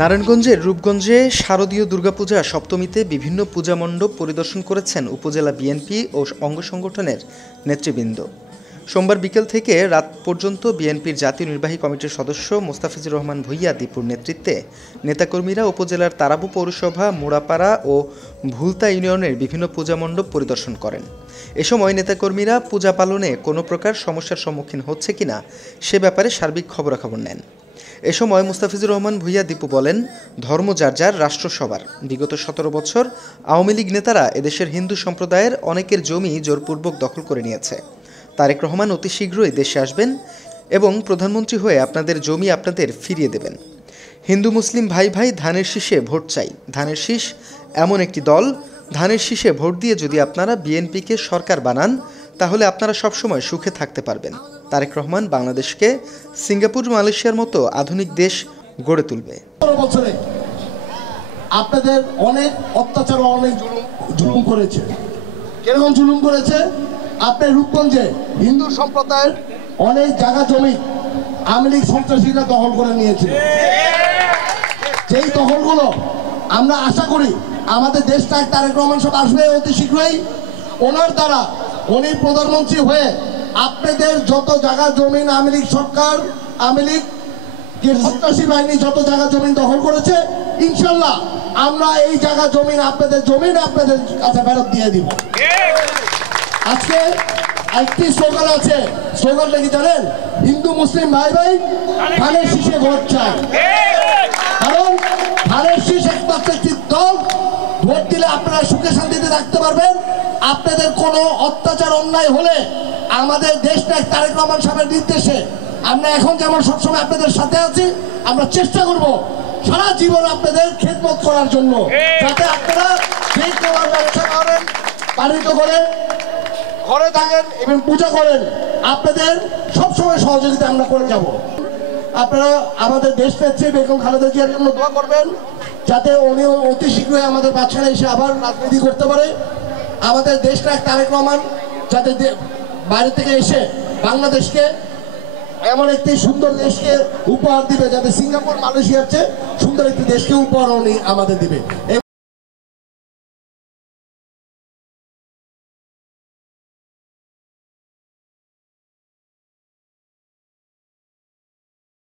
নারায়ণগঞ্জের রূপগঞ্জে শারদীয় দুর্গাপূজা সপ্তমীতে বিভিন্ন পূজা মণ্ডপ পরিদর্শন করেছেন উপজেলা বিএনপি ও অঙ্গ সংগঠনের নেতৃবৃন্দ। সোমবার বিকেল থেকে রাত পর্যন্ত বিএনপির জাতীয় নির্বাহী কমিটির সদস্য মোস্তাফিজুর রহমান ভূঁইয়া দীপুর নেতৃত্বে নেতাকর্মীরা উপজেলার তারাবু পৌরসভা, মুড়াপাড়া ও ভুলতা ইউনিয়নের বিভিন্ন পূজা মণ্ডপ পরিদর্শন করেন। এ সময় নেতাকর্মীরা পূজা পালনে কোনো প্রকার সমস্যার সম্মুখীন হচ্ছে কিনা সে ব্যাপারে সার্বিক খবরাখবর নেন। এ সময় মোস্তাফিজুর রহমান ভূঁইয়া দীপু বলেন, ধর্ম যার যার, রাষ্ট্র সবার। বিগত 17 বছর আওয়ামী লীগ নেতারা এদেশের হিন্দু সম্প্রদায়ের অনেকের জমি জোরপূর্বক দখল করে নিয়েছে। তারেক রহমান অতি শীঘ্রই দেশে আসবেন এবং প্রধানমন্ত্রী হয়ে আপনাদের জমি আপনাদের ফিরিয়ে দেবেন। হিন্দু মুসলিম ভাই ভাই, ধানের শীষে ভোট চাই। ধানের শীষ এমন একটি দল, ধানের শীষে ভোট দিয়ে যদি আপনারা বিএনপিকে সরকার বানান তাহলে আপনারা সবসময় সুখে থাকতে পারবেন। তারেক রহমান বাংলাদেশকে সিঙ্গাপুর, মালয়েশিয়ার মতো আধুনিক দেশ গড়ে তুলবে। আপনাদের অনেক অত্যাচার, অনেক জুলুম করেছে। কিরকম জুলুম করেছে? আপনার রূপগঞ্জে হিন্দু সম্প্রদায়ের অনেক জায়গা জমি আওয়ামী লীগ সন্ত্রাসীরা দখল করে নিয়েছিল। যেই দখলগুলো আমরা আশা করি আমাদের দেশটা তারেক রহমান সাহেব আসবে অতি শীঘ্রই। ওনার দ্বারা উনি প্রধানমন্ত্রী হয়ে আপনাদের যত জায়গা জমিন আওয়ামী লীগ সরকার, আওয়ামী লীগ সন্ত্রাসী বাহিনী যত জায়গা জমিন দখল করেছে, ইনশাল্লাহ আমরা এই জায়গা জমিন আপনাদের কাছে ফেরত দিয়ে দিব। আজকে একটি স্লোগান আছে, স্লোগানটা কি জানেন? হিন্দু মুসলিম ভাই ভাই, ধানের শীষে ভোট চাই। কারণ ধানের শীষ একমাত্র একটি দল, ভোট দিলে আপনারা সুখে শান্তিতে থাকতে পারবেন। আপনাদের কোনো অত্যাচার অন্যায় হলে আমাদের দেশটা তারেক রহমান সাহেবের নির্দেশে আমরা এখন যেমন সবসময় আপনাদের সাথে আছি, আমরা চেষ্টা করব সারা জীবন আপনাদের খেদমত করার জন্য, যাতে আপনারা ঠিক করার ব্যবস্থা করেন, পালিত করেন, ঘরে থাকেন এবং পূজা করেন। আপনাদের সবসময় সহযোগিতা আমরা করে যাব। আপনারা আমাদের দেশ নেত্রী বেগম খালেদা জিয়ার জন্য দোয়া করবেন, যাতে উনি অতি শীঘ্রই আমাদের বাচ্চারা এসে আবার রাজনীতি করতে পারে। আমাদের দেশটা তারেক রহমান যাতে বাইরে থেকে এসে বাংলাদেশকে এমন একটি সুন্দর দেশকে উপহার দিবে, যাতে সিঙ্গাপুর, মালয়েশিয়ার চেয়ে সুন্দর একটি দেশকে উপহার উনি আমাদের দিবে।